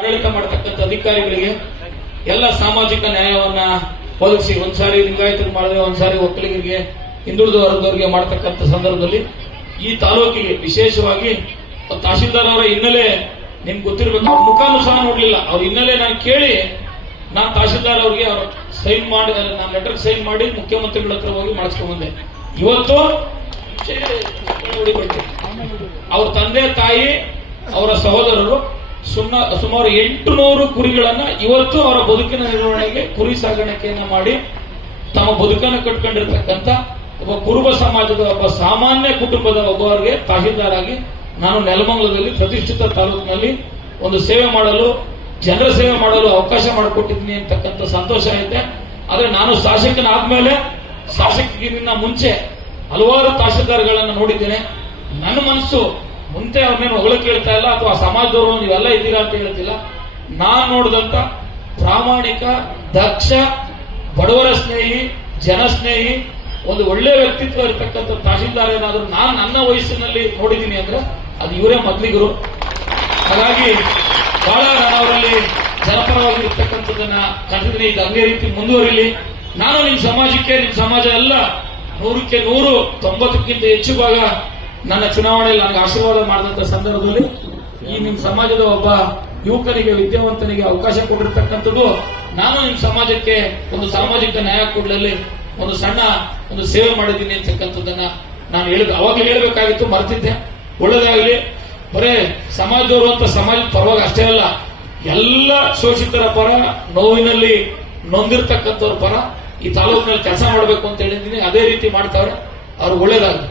ಆಡಳಿತ ಮಾಡತಕ್ಕಂಥ ಅಧಿಕಾರಿಗಳಿಗೆ ಎಲ್ಲ ಸಾಮಾಜಿಕ ನ್ಯಾಯವನ್ನ ಒದಗಿಸಿ ಒಂದ್ಸಾರಿ ಲಿಂಗಾಯತರಿಗೆ ಮಾಡಿದ್ರೆ ಒಂದ್ಸಾರಿ ಒಕ್ಕಲಿಗರಿಗೆ, ಹಿಂದುಳಿದ ವರ್ಗದವರಿಗೆ ಮಾಡತಕ್ಕಂಥ ಸಂದರ್ಭದಲ್ಲಿ ಈ ತಾಲೂಕಿಗೆ ವಿಶೇಷವಾಗಿ ತಹಶೀಲ್ದಾರ್ ಅವರ ಹಿನ್ನೆಲೆ ನಿಮ್ಗೆ ಗೊತ್ತಿರ್ಬೇಕು. ಅವ್ರ ಮುಖಾನು ಸಹ ನೋಡ್ಲಿಲ್ಲ. ಅವ್ರ ಹಿನ್ನೆಲೆ ನಾನು ಕೇಳಿ ನಾನು ತಹಶೀಲ್ದಾರ್ ಅವ್ರಿಗೆ ಅವ್ರ ಸೈನ್ ಮಾಡಿ ನಾನು ಲೆಟರ್ ಸೈನ್ ಮಾಡಿ ಮುಖ್ಯಮಂತ್ರಿಗಳ ಹತ್ರ ಹೋಗಿ ಮಾಡಿಸ್ಕೊಂಡ್ ಬಂದೆ. ಇವತ್ತು ಅವ್ರ ತಂದೆ, ತಾಯಿ, ಅವರ ಸಹೋದರರು ಸುಮ್ಮ ಸುಮಾರು ಎಂಟು ನೂರು ಕುರಿಗಳನ್ನ ಇವತ್ತು ಅವರ ಬದುಕಿನ ನಿರ್ವಹಣೆಗೆ ಕುರಿ ಸಾಗಾಣಿಕೆಯನ್ನ ಮಾಡಿ ತಮ್ಮ ಬದುಕನ್ನು ಕಟ್ಕೊಂಡಿರ್ತಕ್ಕಂಥ ಒಬ್ಬ ಕುರುಬ ಸಮಾಜದ ಒಬ್ಬ ಸಾಮಾನ್ಯ ಕುಟುಂಬದ ಒಬ್ಬವರಿಗೆ ತಹಶೀಲ್ದಾರ್ ಆಗಿ ನಾನು ನೆಲಮಂಗಲದಲ್ಲಿ ಪ್ರತಿಷ್ಠಿತ ತಾಲೂಕಿನಲ್ಲಿ ಒಂದು ಸೇವೆ ಮಾಡಲು, ಜನರ ಸೇವೆ ಮಾಡಲು ಅವಕಾಶ ಮಾಡಿಕೊಟ್ಟಿದ್ದೀನಿ ಅಂತಕ್ಕಂಥ ಸಂತೋಷ ಐತೆ. ಆದರೆ ನಾನು ಶಾಸಕನಾದ್ಮೇಲೆ ಶಾಸಕಗಿನ್ನ ಮುಂಚೆ ಹಲವಾರು ತಹಶೀಲ್ದಾರ್ಗಳನ್ನು ನೋಡಿದ್ದೇನೆ. ನನ್ನ ಮನಸ್ಸು ಮುಂದೆ ಅವ್ರನ್ನೇನು ಹೊಗಳ ಕೇಳ್ತಾ ಇಲ್ಲ, ಅಥವಾ ಸಮಾಜದವರು ನೀವೆಲ್ಲ ಇದ್ದೀರಾ ಅಂತ ಹೇಳ್ತಿಲ್ಲ. ನಾನು ನೋಡಿದಂತ ಪ್ರಾಮಾಣಿಕ, ದಕ್ಷ, ಬಡವರ ಸ್ನೇಹಿ ಜನಸ್ನೇಹಿ ಒಂದು ಒಳ್ಳೆ ವ್ಯಕ್ತಿತ್ವ ಇರತಕ್ಕಂಥ ತಹಶೀಲ್ದಾರ್ ಏನಾದ್ರು ನಾನು ನನ್ನ ವಯಸ್ಸಿನಲ್ಲಿ ನೋಡಿದ್ದೀನಿ ಅಂದ್ರೆ ಅದು ಇವರೇ ಮೊದಲಿಗರು ಹಾಗಾಗಿ ಬಹಳ ಅವರಲ್ಲಿ ಜನಪರವಾಗಿರ್ತಕ್ಕಂಥದ್ದನ್ನ ಕರೆದಿದ್ದೀನಿ. ಇದು ಅದೇ ರೀತಿ ಮುಂದುವರಿಲಿ. ನಾನು ನಿಮ್ಮ ಸಮಾಜಕ್ಕೆ ನಿಮ್ಮ ಸಮಾಜ ಎಲ್ಲ ನೂರಕ್ಕೆ ನೂರು, ತೊಂಬತ್ತಕ್ಕಿಂತ ಹೆಚ್ಚು ಭಾಗ ನನ್ನ ಚುನಾವಣೆಯಲ್ಲಿ ನನಗೆ ಆಶೀರ್ವಾದ ಮಾಡಿದಂತ ಸಂದರ್ಭದಲ್ಲಿ ಈ ನಿಮ್ಮ ಸಮಾಜದ ಒಬ್ಬ ಯುವಕನಿಗೆ, ವಿದ್ಯಾವಂತನಿಗೆ ಅವಕಾಶ ಕೊಟ್ಟಿರ್ತಕ್ಕಂಥದ್ದು, ನಾನು ನಿಮ್ಮ ಸಮಾಜಕ್ಕೆ ಒಂದು ಸಾಮಾಜಿಕ ನ್ಯಾಯ ಕೊಡಲಲ್ಲಿ ಒಂದು ಸಣ್ಣ ಒಂದು ಸೇವೆ ಮಾಡಿದ್ದೀನಿ ಅಂತಕ್ಕಂಥದ್ದನ್ನ ನಾನು ಹೇಳ ಅವಾಗಲೇ ಹೇಳಬೇಕಾಗಿತ್ತು, ಮರ್ತಿದ್ದೆ. ಒಳ್ಳೇದಾಗಲಿ. ಬರೇ, ಸಮಾಜದವರು ಅಂತ ಸಮಾಜ ಪರವಾಗಿ ಅಷ್ಟೇ ಅಲ್ಲ, ಎಲ್ಲ ಶೋಷಿತರ ಪರ, ನೋವಿನಲ್ಲಿ ನೊಂದಿರ್ತಕ್ಕಂಥವ್ರ ಪರ ಈ ತಾಲೂಕಿನಲ್ಲಿ ಕೆಲಸ ಮಾಡಬೇಕು ಅಂತ ಹೇಳಿದ್ದೀನಿ. ಅದೇ ರೀತಿ ಮಾಡ್ತಾವ್ರೆ. ಅವ್ರು ಒಳ್ಳೇದಾಗಲಿ.